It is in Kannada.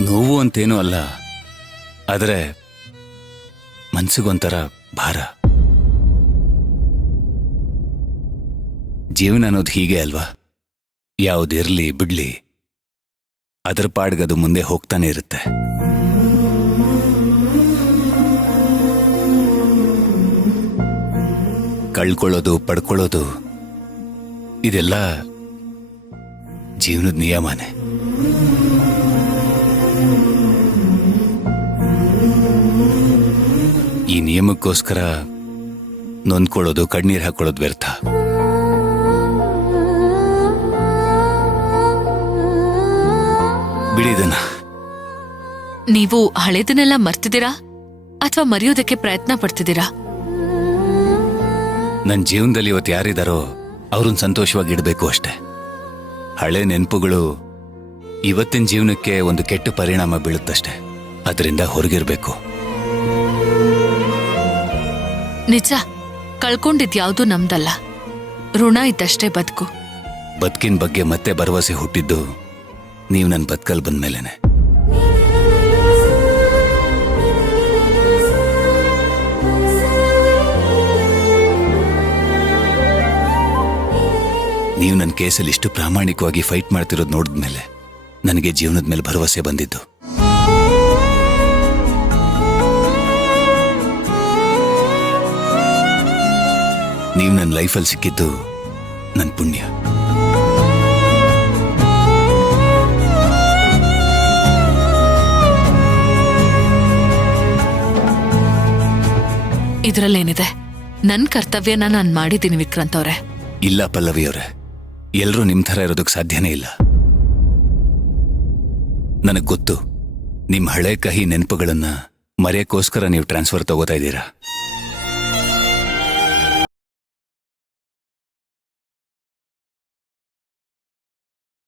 ನೋವು ಅಂತೇನೂ ಅಲ್ಲ, ಆದರೆ ಮನ್ಸಿಗೊಂಥರ ಭಾರ. ಜೀವನ ಅನ್ನೋದು ಹೀಗೆ ಅಲ್ವಾ, ಯಾವುದಿರ್ಲಿ ಬಿಡ್ಲಿ ಅದರ ಪಾಡ್ಗದು ಮುಂದೆ ಹೋಗ್ತಾನೆ ಇರುತ್ತೆ. ಕಳ್ಕೊಳ್ಳೋದು ಪಡ್ಕೊಳ್ಳೋದು ಇದೆಲ್ಲ ಜೀವನದ ನಿಯಮನೇ. ಈ ನಿಯಮಕ್ಕೋಸ್ಕರ ನೊಂದ್ಕೊಳ್ಳೋದು, ಕಣ್ಣೀರ್ ಹಾಕೊಳ್ಳೋದು ವ್ಯರ್ಥ. ಬಿಡಿದನ. ನೀವು ಹಳೆದನ್ನೆಲ್ಲ ಮರ್ತಿದ್ದೀರಾ ಅಥವಾ ಮರೆಯೋದಕ್ಕೆ ಪ್ರಯತ್ನ ಪಡ್ತಿದ್ದೀರಾ? ನನ್ನ ಜೀವನದಲ್ಲಿ ಇವತ್ತು ಯಾರಿದಾರೋ ಅವ್ರನ್ನ ಸಂತೋಷವಾಗಿಡ್ಬೇಕು ಅಷ್ಟೆ. ಹಳೆ ನೆನಪುಗಳು ಇವತ್ತಿನ ಜೀವನಕ್ಕೆ ಒಂದು ಕೆಟ್ಟ ಪರಿಣಾಮ ಬೀಳುತ್ತಷ್ಟೆ. ಅದರಿಂದ ಹೊರಗಿರ್ಬೇಕು. ನಿಜ, ಕಳ್ಕೊಂಡಿದ್ಯಾವುದೂ ನಮ್ದಲ್ಲ. ಋಣ ಇದ್ದಷ್ಟೇ ಬದುಕು. ಬದುಕಿನ ಬಗ್ಗೆ ಮತ್ತೆ ಭರವಸೆ ಹುಟ್ಟಿದ್ದು ನೀವು ನನ್ನ ಬದುಕಲ್ ಬಂದ್ಮೇಲೆನೆ. ನೀವು ನನ್ನ ಕೇಸಲ್ಲಿ ಇಷ್ಟು ಪ್ರಾಮಾಣಿಕವಾಗಿ ಫೈಟ್ ಮಾಡ್ತಿರೋದು ನೋಡಿದ್ಮೇಲೆ ನನಗೆ ಜೀವನದ ಮೇಲೆ ಭರವಸೆ ಬಂದಿದ್ದು. ನೀವು ನನ್ನ ಲೈಫಲ್ಲಿ ಸಿಕ್ಕಿದ್ದು ನನ್ನ ಪುಣ್ಯ. ಇದ್ರಲ್ಲೇನಿದೆ? ನನ್ ಕರ್ತವ್ಯನ ನಾನ್ ಮಾಡಿದ್ದೀನಿ ವಿಕ್ರಾಂತ್ ಅವ್ರೆ. ಇಲ್ಲ ಪಲ್ಲವಿ ಅವರೇ, ಎಲ್ಲರೂ ನಿಮ್ಮ ಥರ ಇರೋದಕ್ಕೆ ಸಾಧ್ಯನೇ ಇಲ್ಲ. ನನಗೆ ಗೊತ್ತು, ನಿಮ್ಮ ಹಳೆ ಕಹಿ ನೆನಪುಗಳನ್ನ ಮರೆಯಕ್ಕೋಸ್ಕರ ನೀವು ಟ್ರಾನ್ಸ್ಫರ್ ತಗೋತಾ ಇದ್ದೀರಾ.